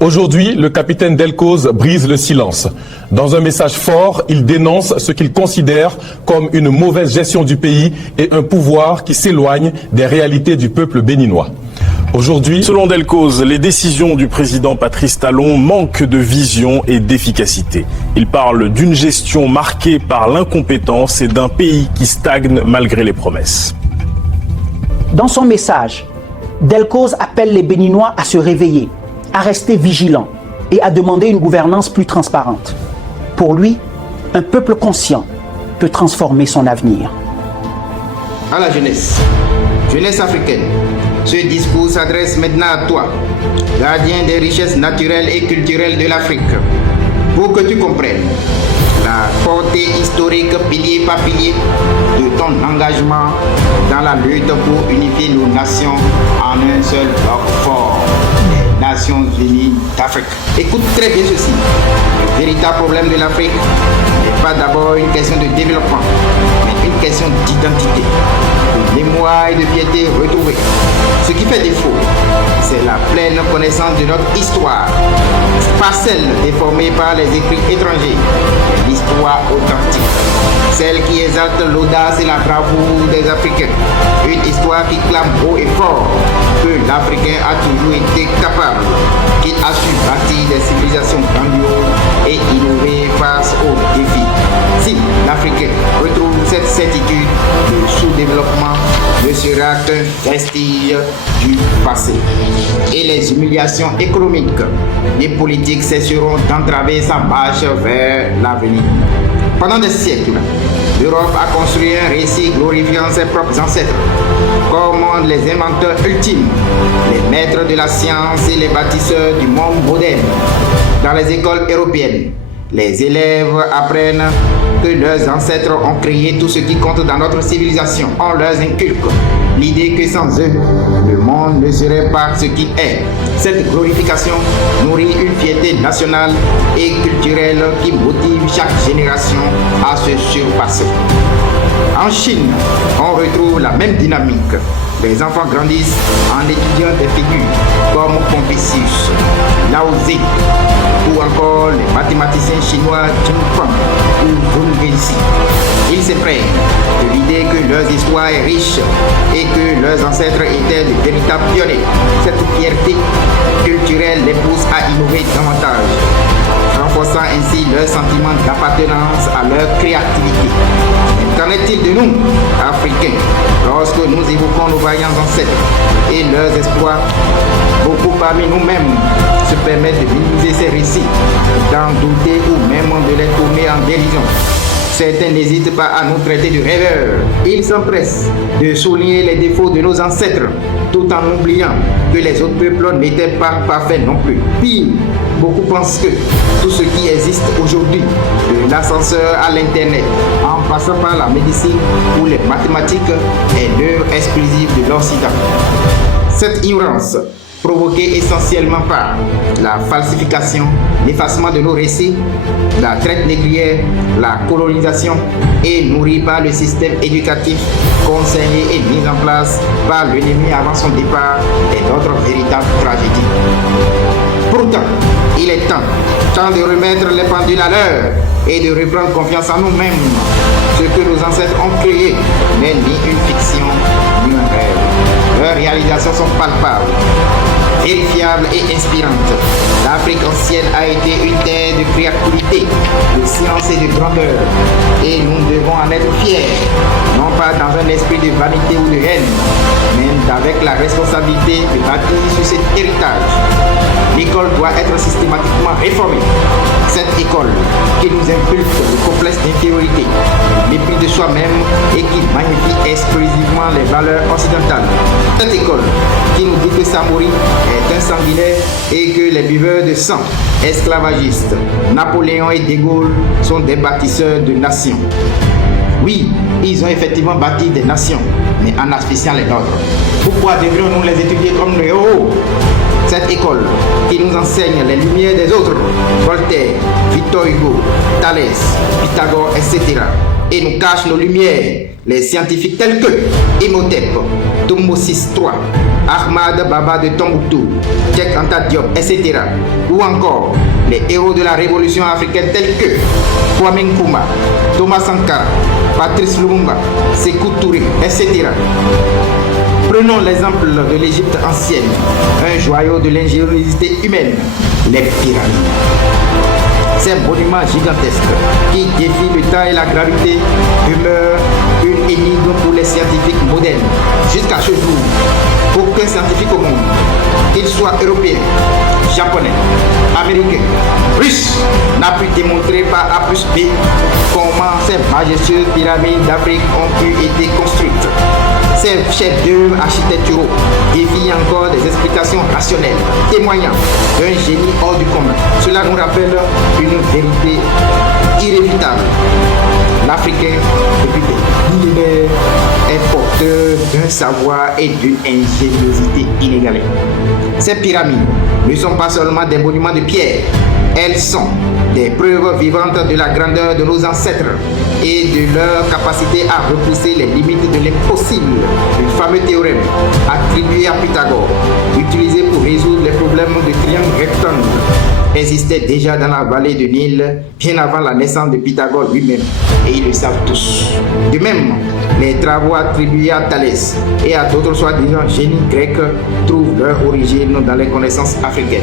Aujourd'hui, le capitaine Delcos brise le silence. Dans un message fort, il dénonce ce qu'il considère comme une mauvaise gestion du pays et un pouvoir qui s'éloigne des réalités du peuple béninois. Aujourd'hui, selon Delcos, les décisions du président Patrice Talon manquent de vision et d'efficacité. Il parle d'une gestion marquée par l'incompétence et d'un pays qui stagne malgré les promesses. Dans son message, Delcos appelle les Béninois à se réveiller, à rester vigilants et à demander une gouvernance plus transparente. Pour lui, un peuple conscient peut transformer son avenir. À la jeunesse africaine, ce discours s'adresse maintenant à toi, gardien des richesses naturelles et culturelles de l'Afrique, pour que tu comprennes la portée historique, pilier par pilier, de ton engagement dans la lutte pour unifier nos nations en un seul bloc fort, les Nations Unies d'Afrique. Écoute très bien ceci. Le véritable problème de l'Afrique n'est pas d'abord une question de développement, mais une question d'identité, de mémoire et de piété retrouvée. Ce qui fait défaut, c'est la pleine connaissance de notre histoire, pas celle déformée par les écrits étrangers, mais l'histoire authentique, celle qui exalte l'audace et la bravoure des Africains, une histoire qui clame haut et fort que l'Africain a toujours été capable, qu'il a su bâtir des civilisations grandioses et innover face aux défis. Si l'Africain retrouve cette certitude, le sous-développement ne sera qu'un vestige du passé. Et les humiliations économiques et politiques cesseront d'entraver sa marche vers l'avenir. Pendant des siècles, l'Europe a construit un récit glorifiant ses propres ancêtres comme les inventeurs ultimes, les maîtres de la science et les bâtisseurs du monde moderne. Dans les écoles européennes, les élèves apprennent que leurs ancêtres ont créé tout ce qui compte dans notre civilisation. On leur inculque l'idée que sans eux, le monde ne serait pas ce qu'il est. Cette glorification nourrit une fierté nationale et culturelle qui motive chaque génération à se surpasser. En Chine, on retrouve la même dynamique. Les enfants grandissent en étudiant des figures comme Confucius, Lao Tse, ou encore les mathématiciens chinois Jing Feng ou Wen Guanxi. Ils s'effraient de l'idée que leur histoire est riche et que leurs ancêtres étaient de véritables pionniers. Cette fierté culturelle les pousse à innover davantage, renforçant ainsi leur sentiment d'appartenance à leur créativité. Qu'en est-il de nous, Africains, lorsque nous évoquons nos vaillants ancêtres et leurs exploits? Beaucoup parmi nous-mêmes se permettent de minimiser ces récits, d'en douter ou même de les tourner en dérision. Certains n'hésitent pas à nous traiter de rêveurs. Ils s'empressent de souligner les défauts de nos ancêtres, tout en oubliant que les autres peuples n'étaient pas parfaits non plus. Pire, beaucoup pensent que tout ce qui existe aujourd'hui, de l'ascenseur à l'internet, en passant par la médecine ou les mathématiques, est l'œuvre exclusive de l'Occident. Cette ignorance, provoquée essentiellement par la falsification, l'effacement de nos récits, la traite négrière, la colonisation, et nourrie par le système éducatif conseillé et mis en place par l'ennemi avant son départ, est notre véritable tragédie. Pourtant, il est temps de remettre les pendules à l'heure et de reprendre confiance en nous-mêmes. Ce que nos ancêtres ont créé n'est ni une fiction, ni un rêve. Leurs réalisations sont palpables, vérifiables et inspirantes. L'Afrique ancienne a été une terre de créativité, de science et de grandeur. Et nous devons en être fiers, non pas dans un esprit de vanité ou de haine, mais avec la responsabilité de bâtir sur cet héritage. L'école doit être systématiquement réformée. Cette école qui nous inculque le complexe d'infériorité, le mépris de soi-même et qui magnifie exclusivement les valeurs occidentales. Cette école qui nous dit que Samori est un sanguinaire et que les buveurs de sang, esclavagistes, Napoléon et De Gaulle sont des bâtisseurs de nations. Oui, ils ont effectivement bâti des nations, mais en asphyxiant les nôtres. Pourquoi devrions-nous les étudier comme les héros? Cette école qui nous enseigne les lumières des autres, Voltaire, Victor Hugo, Thalès, Pythagore, etc., et nous cachent nos lumières. Les scientifiques tels que Imhotep, Thutmose III, Ahmad Baba de Tombouctou, Cheikh Anta Diop, etc. Ou encore les héros de la révolution africaine tels que Kwame Nkrumah, Thomas Sankara, Patrice Lumumba, Sékou Touré, etc. Prenons l'exemple de l'Égypte ancienne, un joyau de l'ingéniosité humaine, les pyramides. Ces monuments gigantesques qui défient le temps et la gravité demeurent une énigme pour les scientifiques modernes. Jusqu'à ce jour, aucun scientifique au monde, qu'il soit européen, japonais, américain, russe, n'a pu démontrer par A plus B comment ces majestueuses pyramides d'Afrique ont pu être construites. Ces chefs-d'œuvre architecturaux défient encore des explications rationnelles, témoignant d'un génie hors du commun. Cela nous rappelle une vérité irréfutable. L'Africain, depuis des millénaires, est porteur d'un savoir et d'une ingéniosité inégalée. Ces pyramides ne sont pas seulement des monuments de pierre, elles sont des preuves vivantes de la grandeur de nos ancêtres et de leur capacité à repousser les limites de l'impossible. Le fameux théorème attribué à Pythagore, utilisé pour résoudre les problèmes de triangle rectangle, existait déjà dans la vallée de Nil bien avant la naissance de Pythagore lui-même, et ils le savent tous. De même, les travaux attribués à Thalès et à d'autres soi-disant génies grecs trouvent leur origine dans les connaissances africaines.